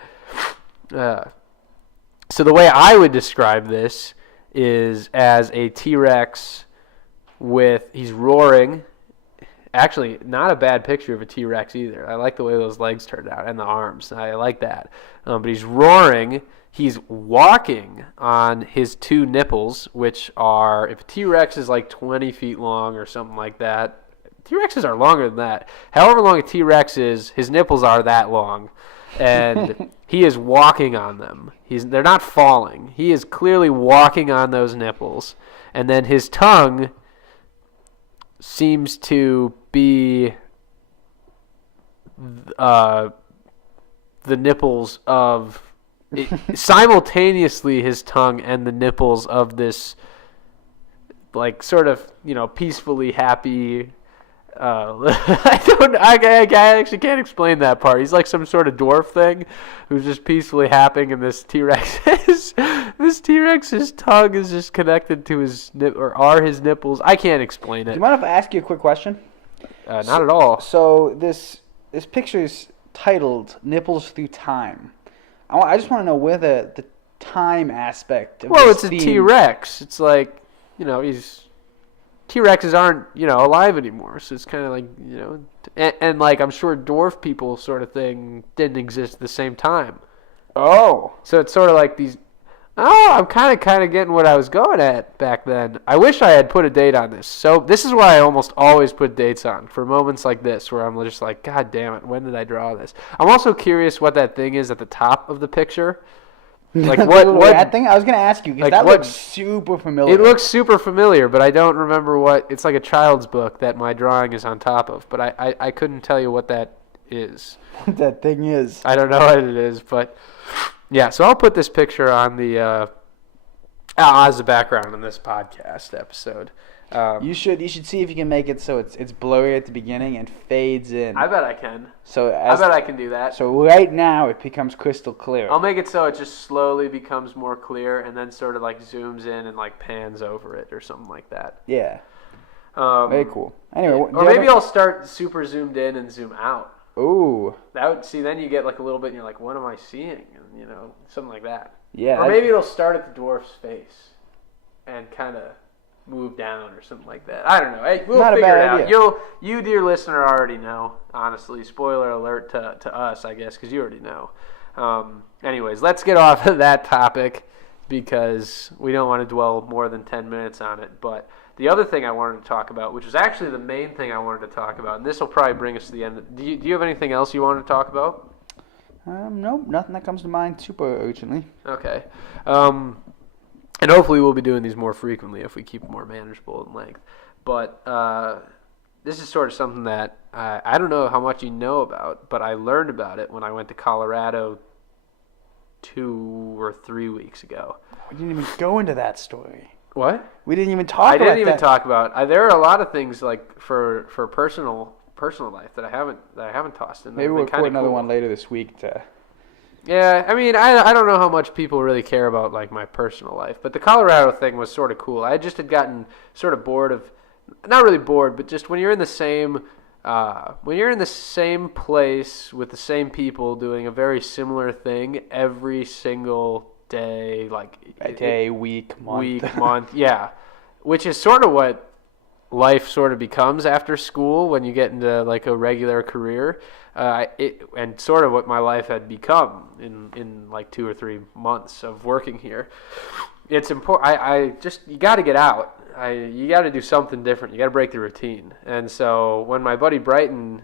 so the way I would describe this is as a T-Rex he's roaring. Actually, not a bad picture of a T-Rex either. I like the way those legs turned out and the arms. I like that. But he's roaring. He's walking on his two nipples, which are, if a T-Rex is like 20 feet long or something like that, T-Rexes are longer than that. However long a T-Rex is, his nipples are that long. And he is walking on them. They're not falling. He is clearly walking on those nipples. And then his tongue seems to be the nipples of... simultaneously his tongue and the nipples of this, like, sort of, peacefully happy... I actually can't explain that part. He's like some sort of dwarf thing who's just peacefully happy, and this T-Rex's tongue is just connected to his his nipples. I can't explain it. Do you mind if I ask you a quick question? Not at all. So this picture is titled "Nipples Through Time." I just want to know where the time aspect of it's a T-Rex. It's like, T-Rexes aren't, alive anymore. So it's kind of like, and like I'm sure dwarf people sort of thing didn't exist at the same time. Oh. So it's sort of like these, I'm kind of getting what I was going at back then. I wish I had put a date on this. So this is why I almost always put dates on for moments like this where I'm just like, God damn it, when did I draw this? I'm also curious what that thing is at the top of the picture. Like The what rat thing? I was gonna ask you because like that looks super familiar. It looks super familiar, but I don't remember what. It's like a child's book that my drawing is on top of, but I couldn't tell you what that is. What that thing is. I don't know what it is, but yeah. So I'll put this picture on the as a background in this podcast episode. You should see if you can make it so it's blurry at the beginning and fades in. I bet I can. I bet I can do that. So right now it becomes crystal clear. I'll make it so it just slowly becomes more clear and then sort of like zooms in and like pans over it or something like that. Yeah. Very cool. Anyway, or maybe I'll start super zoomed in and zoom out. Ooh. Then you get like a little bit and you're like, what am I seeing? And, something like that. Yeah. Or maybe it'll start at the dwarf's face and kind of move down or something like that. I don't know. Hey, we'll figure it out. You, dear listener, already know. Honestly, spoiler alert to us, I guess, because you already know. Anyways, let's get off of that topic because we don't want to dwell more than 10 minutes on it. But the other thing I wanted to talk about, which was actually the main thing I wanted to talk about, and this will probably bring us to the end. Do you have anything else you wanted to talk about? Nope, nothing that comes to mind super urgently. Okay. And hopefully we'll be doing these more frequently if we keep them more manageable in length. But this is sort of something that I don't know how much you know about, but I learned about it when I went to Colorado 2 or 3 weeks ago. We didn't even go into that story. What? We didn't even talk about that. I didn't even talk about. There are a lot of things like for personal life that I haven't tossed in. Maybe we'll record another one later this week to... Yeah, I mean, I don't know how much people really care about like my personal life, but the Colorado thing was sort of cool. I just had gotten sort of bored of, not really bored, but just when you're in the same place with the same people doing a very similar thing every single day, week, month, yeah, which is sort of what life sort of becomes after school when you get into like a regular career. And sort of what my life had become in like 2 or 3 months of working here. It's important. You got to get out. You got to do something different. You got to break the routine. And so when my buddy Brighton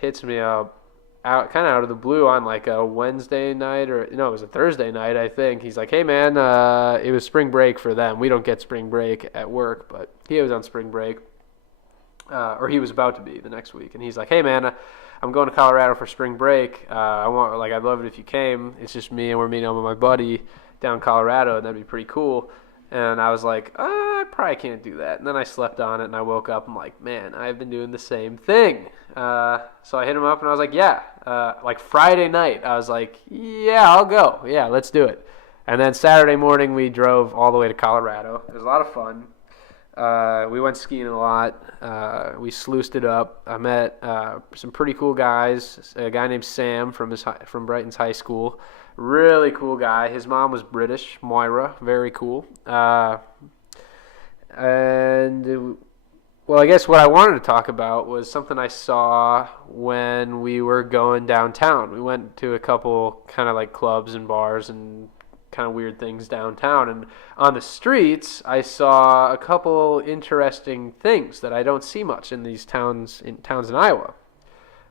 hits me up kind of out of the blue on like a Wednesday night it was a Thursday night, I think. He's like, hey man, it was spring break for them. We don't get spring break at work, but he was on spring break, or he was about to be the next week. And he's like, hey man, I'm going to Colorado for spring break. I'd love it if you came. It's just me and we're meeting up with my buddy down in Colorado, and that'd be pretty cool. And I was like, I probably can't do that. And then I slept on it, and I woke up. I'm like, man, I've been doing the same thing. So I hit him up, and I was like, yeah. Like Friday night, I was like, yeah, I'll go. Yeah, let's do it. And then Saturday morning, we drove all the way to Colorado. It was a lot of fun. We went skiing a lot. We sluiced it up. I met some pretty cool guys. A guy named Sam from Brighton's high school. Really cool guy. His mom was British, Moira. Very cool. I guess what I wanted to talk about was something I saw when we were going downtown. We went to a couple kind of like clubs and bars and kind of weird things downtown. And on the streets, I saw a couple interesting things that I don't see much in these towns in Iowa.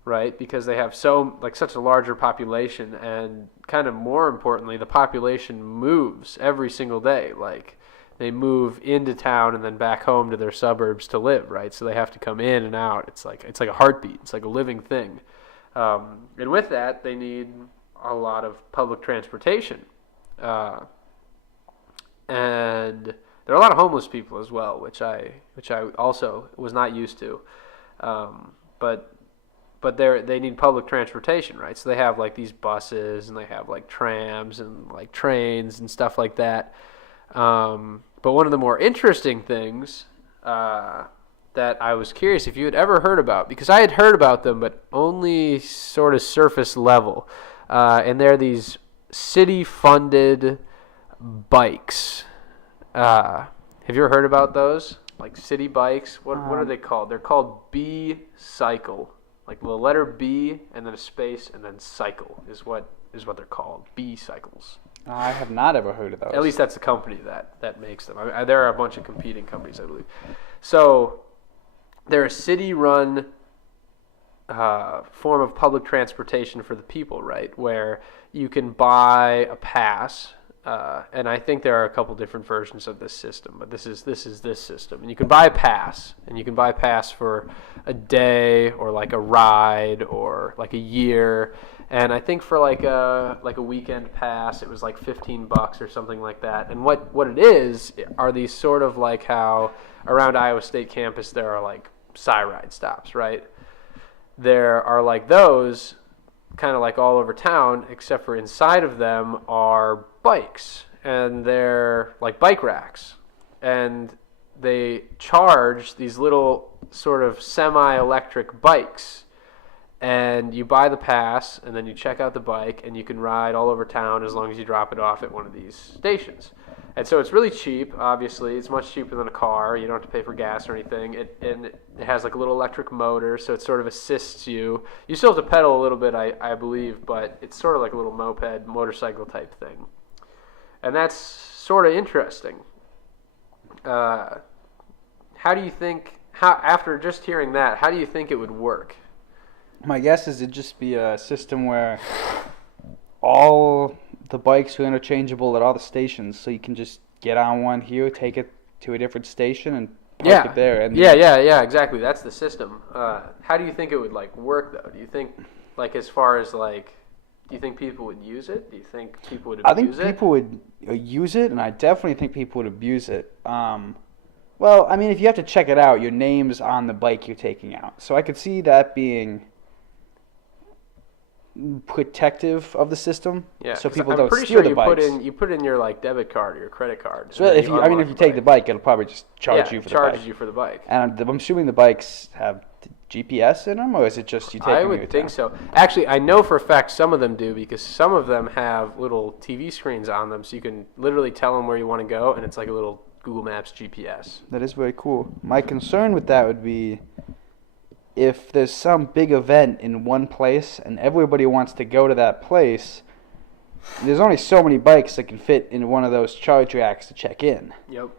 Right, because they have such a larger population, and kind of more importantly, the population moves every single day. Like they move into town and then back home to their suburbs to live. Right, so they have to come in and out. It's like a heartbeat. It's like a living thing, and with that, they need a lot of public transportation, and there are a lot of homeless people as well, which I also was not used to, But they need public transportation, right? So they have like these buses and they have like trams and like trains and stuff like that. But one of the more interesting things that I was curious if you had ever heard about, because I had heard about them, but only sort of surface level. And they're these city-funded bikes. Have you ever heard about those? Like city bikes? What are they called? They're called B-Cycle. Like the letter B and then a space and then cycle is what they're called. B-Cycles. I have not ever heard of those. At least that's the company that makes them. There are a bunch of competing companies, I believe. So they're a city-run form of public transportation for the people, right? Where you can buy a pass And I think there are a couple different versions of this system, but this is this system. And you can buy a pass, and you can buy a pass for a day or like a ride or like a year. And I think for like a weekend pass, it was like $15 or something like that. And what it is are these sort of like how around Iowa State campus there are like Ride stops, right? There are like those kind of like all over town, except for inside of them are bikes, and they're like bike racks, and they charge these little sort of semi-electric bikes, and you buy the pass, and then you check out the bike, and you can ride all over town as long as you drop it off at one of these stations. And so it's really cheap, obviously. It's much cheaper than a car. You don't have to pay for gas or anything. It has like a little electric motor, so it sort of assists you. You still have to pedal a little bit, I believe, but it's sort of like a little moped, motorcycle type thing. And that's sort of interesting. How do you think, after just hearing that, how do you think it would work? My guess is it'd just be a system where all the bikes are interchangeable at all the stations, so you can just get on one here, take it to a different station, and park it there. And yeah, exactly. That's the system. How do you think it would like work though? Do you think like as far as like, do you think people would use it? Do you think people would abuse it? I think people would use it, and I definitely think people would abuse it. Well, I mean, if you have to check it out, your name's on the bike you're taking out. So I could see that being protective of the system, so people don't steal the bikes. You put in your like debit card or your credit card. So if you take the bike, it'll probably just charge you for the bike. Charges you for the bike. And I'm assuming the bikes have GPS in them, or is it just you take them? I would think so. Actually, I know for a fact some of them do, because some of them have little TV screens on them, so you can literally tell them where you want to go, and it's like a little Google Maps GPS. That is very cool. My concern with that would be if there's some big event in one place and everybody wants to go to that place, there's only so many bikes that can fit in one of those charge racks to check in. Yep.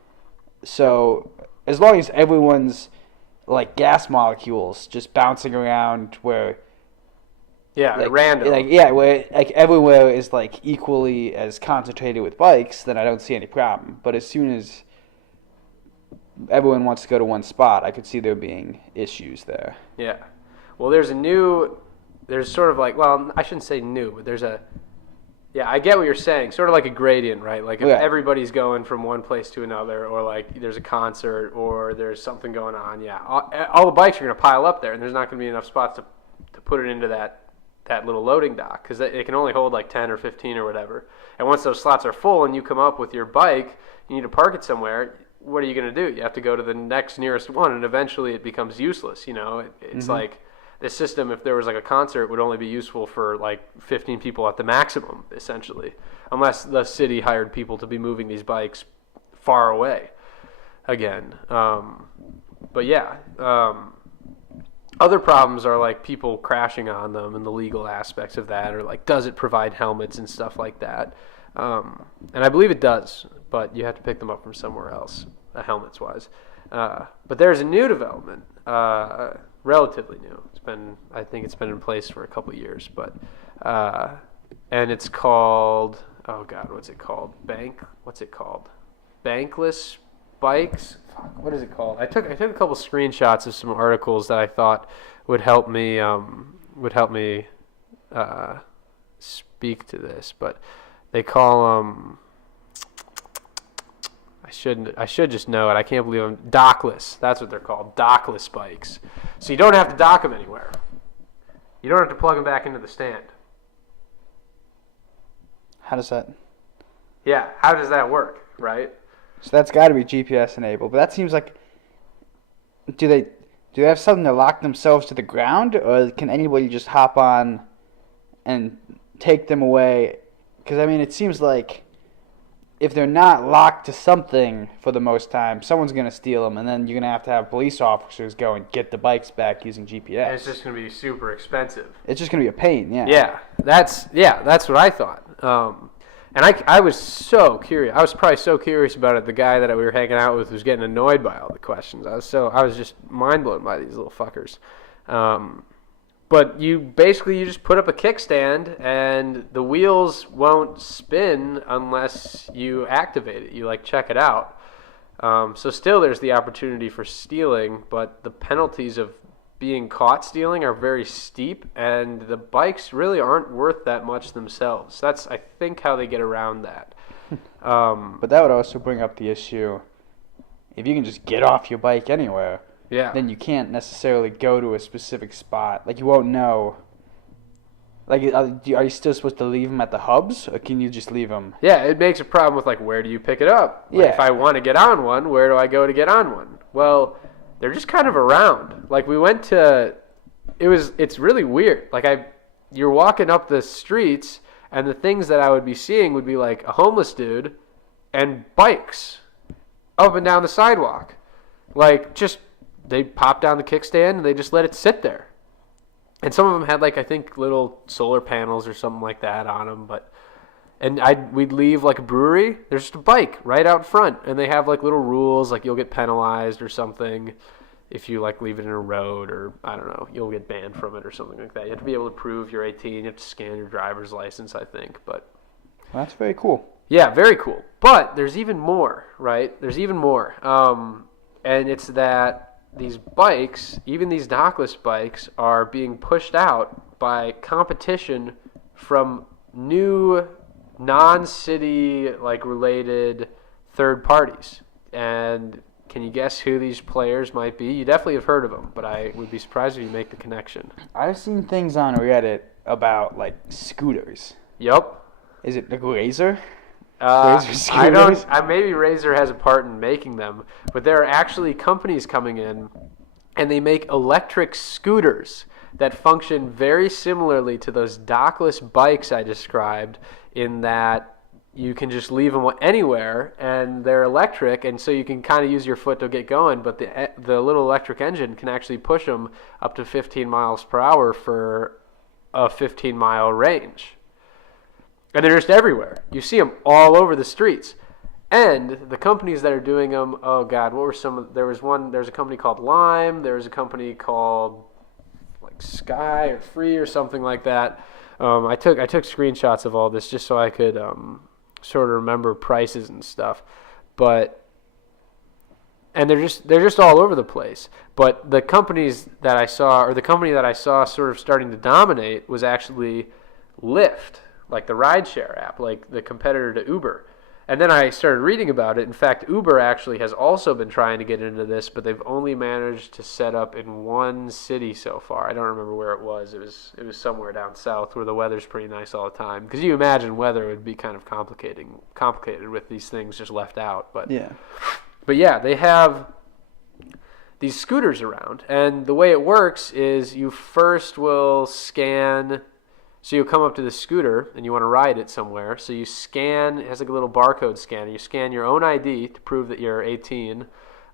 So as long as everyone's like gas molecules just bouncing around where random. Where like everywhere is like equally as concentrated with bikes, then I don't see any problem. But as soon as everyone wants to go to one spot, I could see there being issues there. Yeah. Well, there's sort of like, well, I shouldn't say new, but I get what you're saying. Sort of like a gradient, right? Like if everybody's going from one place to another, or like there's a concert or there's something going on, all the bikes are going to pile up there, and there's not going to be enough spots to put it into that little loading dock, because it can only hold like 10 or 15 or whatever. And once those slots are full and you come up with your bike, you need to park it somewhere. What are you going to do? You have to go to the next nearest one, and eventually it becomes useless. It's like this system, if there was like a concert, would only be useful for like 15 people at the maximum, essentially, unless the city hired people to be moving these bikes far away again. Other problems are like people crashing on them and the legal aspects of that, or like, does it provide helmets and stuff like that? And I believe it does, but you have to pick them up from somewhere else, helmets-wise. But there's a new development, relatively new. I think it's been in place for a couple of years, but and it's called, oh God, what's it called? Bankless bikes. Fuck, what is it called? I took a couple screenshots of some articles that I thought would help me speak to this, but they call them. I should just know it. I can't believe them. Dockless. That's what they're called. Dockless bikes. So you don't have to dock them anywhere. You don't have to plug them back into the stand. How does that? Yeah. How does that work? Right. So that's got to be GPS enabled. But that seems like. Do they have something to lock themselves to the ground, or can anybody just hop on and take them away? Because I mean, it seems like if they're not locked to something for the most time, someone's going to steal them, and then you're going to have police officers go and get the bikes back using GPS. And it's just going to be super expensive. It's just going to be a pain, yeah. Yeah, that's what I thought. And I was so curious. I was probably so curious about it. The guy that we were hanging out with was getting annoyed by all the questions. I was just mind blown by these little fuckers. But you just put up a kickstand, and the wheels won't spin unless you activate it. You like check it out. So still there's the opportunity for stealing, but the penalties of being caught stealing are very steep, and the bikes really aren't worth that much themselves. That's, I think, how they get around that. But that would also bring up the issue, if you can just get off your bike anywhere, then you can't necessarily go to a specific spot. Like, you won't know. Like, are you still supposed to leave them at the hubs, or can you just leave them? Yeah, it makes a problem with, like, where do you pick it up? Like, if I want to get on one, where do I go to get on one? Well, they're just kind of around. Like, we went to, it's really weird. Like, you're walking up the streets, and the things that I would be seeing would be, like, a homeless dude and bikes up and down the sidewalk. Like, just, they pop down the kickstand, and they just let it sit there. And some of them had, like, I think little solar panels or something like that on them. We'd leave, like, a brewery. There's just a bike right out front. And they have, like, little rules, like you'll get penalized or something if you, like, leave it in a road, or, I don't know, you'll get banned from it or something like that. You have to be able to prove you're 18. You have to scan your driver's license, I think. But that's very cool. Yeah, very cool. But there's even more, right? There's even more. And it's that these bikes, even these dockless bikes, are being pushed out by competition from new non-city like related third parties. And can you guess who these players might be? You definitely have heard of them, but I would be surprised if you make the connection. I've seen things on Reddit about like scooters. Yep. Is it like Razor? Maybe Razor has a part in making them, but there are actually companies coming in, and they make electric scooters that function very similarly to those dockless bikes I described, in that you can just leave them anywhere, and they're electric, and so you can kind of use your foot to get going, but the little electric engine can actually push them up to 15 miles per hour for a 15-mile range. And they're just everywhere. You see them all over the streets. And the companies that are doing them, oh God, what were some? There's a company called Lime. There was a company called like Sky or Free or something like that. I took screenshots of all this just so I could sort of remember prices and stuff. And they're just all over the place. But the companies that I saw, or the company that I saw sort of starting to dominate, was actually Lyft. Like the rideshare app, like the competitor to Uber. And then I started reading about it. In fact, Uber actually has also been trying to get into this, but they've only managed to set up in one city so far. I don't remember where it was. It was somewhere down south where the weather's pretty nice all the time. Because you imagine weather would be kind of complicated with these things just left out. But yeah, they have these scooters around. And the way it works is you first will scan. So you'll come up to the scooter, and you want to ride it somewhere. So you scan, it has like a little barcode scanner. You scan your own ID to prove that you're 18.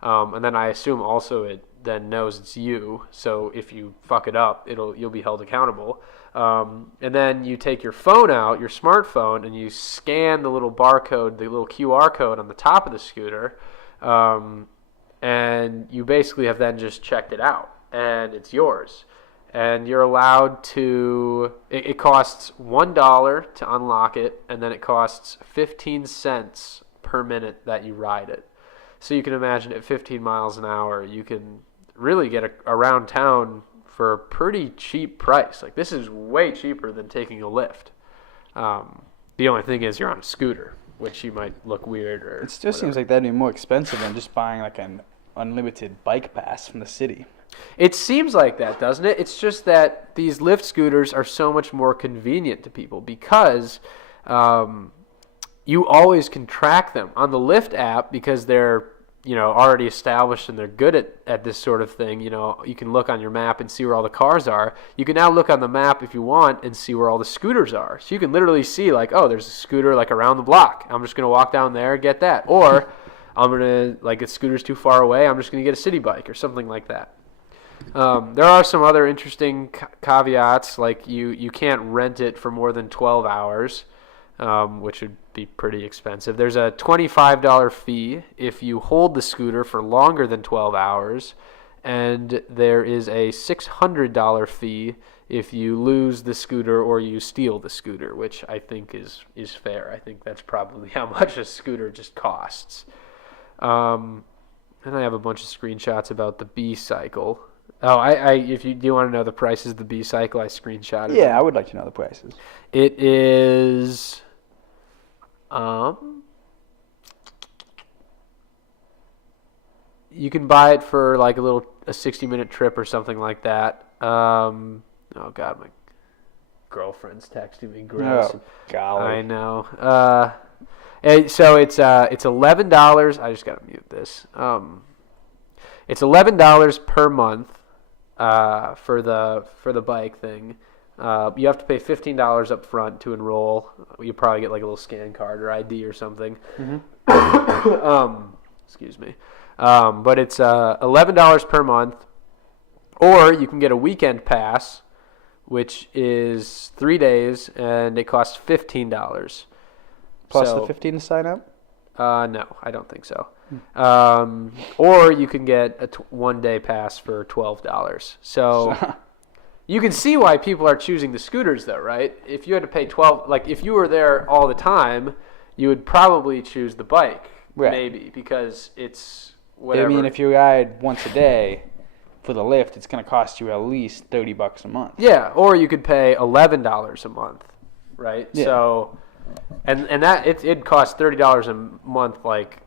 And then I assume also it then knows it's you. So if you fuck it up, you'll be held accountable. And then you take your phone out, your smartphone, and you scan the little barcode, the little QR code on the top of the scooter. And you basically have then just checked it out, and it's yours. And you're allowed to, it costs $1 to unlock it, and then it costs 15 cents per minute that you ride it. So you can imagine at 15 miles an hour, you can really get around town for a pretty cheap price. Like, this is way cheaper than taking a Lyft. The only thing is you're on a scooter, which you might look weird or it still seems like that'd be more expensive than just buying like an unlimited bike pass from the city. It seems like that, doesn't it? It's just that these Lyft scooters are so much more convenient to people because you always can track them on the Lyft app because they're already established and they're good at this sort of thing. You can look on your map and see where all the cars are. You can now look on the map if you want and see where all the scooters are. So you can literally see like, oh, there's a scooter like around the block. I'm just gonna walk down there and get that, or I'm gonna like a scooter's too far away. I'm just gonna get a city bike or something like that. There are some other interesting caveats, like you can't rent it for more than 12 hours, which would be pretty expensive. There's a $25 fee if you hold the scooter for longer than 12 hours, and there is a $600 fee if you lose the scooter or you steal the scooter, which I think is fair. I think that's probably how much a scooter just costs. And I have a bunch of screenshots about the B-Cycle. Oh, if you do want to know the prices of the B-Cycle, I screenshotted them. Yeah, I would like to know the prices. It is... you can buy it for like a 60-minute trip or something like that. Oh God, my girlfriend's texting me. Gross. Oh, golly. I know. So it's $11. I just gotta mute this. It's $11 per month for the bike thing. You have to pay $15 up front to enroll. You probably get like a little scan card or ID or something. Mm-hmm. Excuse me. But it's $11 per month, or you can get a weekend pass, which is 3 days, and it costs $15. Plus the $15 to sign up? No, I don't think so. Or you can get a 1-day pass for $12. So you can see why people are choosing the scooters, though, right? If you had to pay $12, like if you were there all the time, you would probably choose the bike, right? Maybe because it's whatever. I mean, if you ride once a day for the lift, it's going to cost you at least $30 a month. Yeah, or you could pay $11 a month, right? Yeah. So, and that it costs $30 a month, like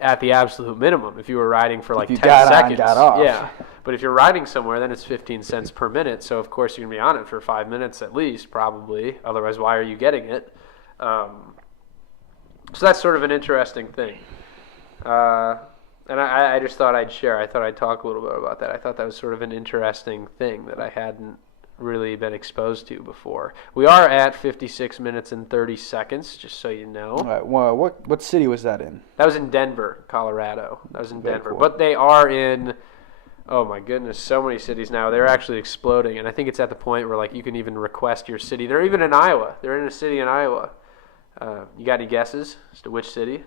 at the absolute minimum if you were riding for like 10 seconds. Got off. Yeah, but if you're riding somewhere, then it's 15 cents per minute. So of course you're gonna be on it for 5 minutes at least, probably. Otherwise, why are you getting it? So that's sort of an interesting thing. And I just thought I'd share. I thought I'd talk a little bit about that. I thought that was sort of an interesting thing that I hadn't really been exposed to before. We are at 56 minutes and 30 seconds, just so you know. All right. Well, what city was that in? That was in Denver, Colorado. That was in Very Denver. cool. But they are in, oh my goodness, so many cities now. They're actually exploding. And I think it's at the point where like you can even request your city. They're even in Iowa. They're in a city in Iowa. You got any guesses as to which city?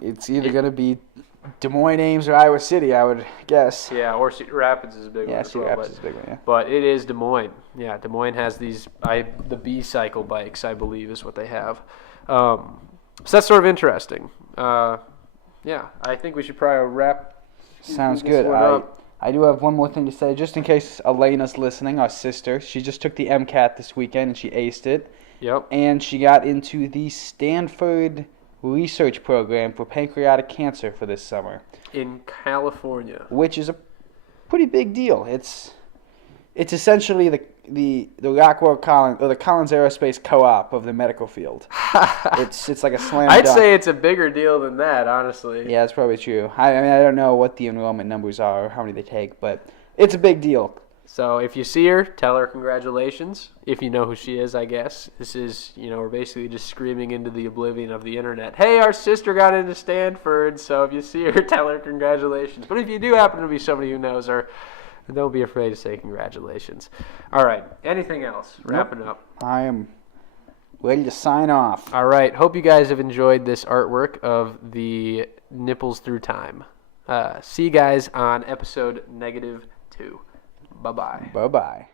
It's either going to be Des Moines, Ames, or Iowa City, I would guess. Yeah, or Cedar Rapids is a big one as Cedar well. Rapids is a big one, yeah. But it is Des Moines. Yeah, Des Moines has the B-Cycle bikes, I believe, is what they have. So that's sort of interesting. Yeah, I think we should probably wrap. Sounds good. I do have one more thing to say, just in case Elena's listening, our sister. She just took the MCAT this weekend, and she aced it. Yep. And she got into the Stanford research program for pancreatic cancer for this summer in California, which is a pretty big deal. It's essentially the Rockwell Collins or the Collins Aerospace Co-op of the medical field. it's like a slam I'd dunk. say it's a bigger deal than that, honestly. Yeah, that's probably true. I mean, I don't know what the enrollment numbers are or how many they take, but it's a big deal. So if you see her, tell her congratulations. If you know who she is, I guess. This is, we're basically just screaming into the oblivion of the internet. Hey, our sister got into Stanford, so if you see her, tell her congratulations. But if you do happen to be somebody who knows her, don't be afraid to say congratulations. All right, anything else? Wrapping up. I am ready to sign off. All right, hope you guys have enjoyed this artwork of the Nipples Through Time. See you guys on episode -2. Bye-bye. Bye-bye.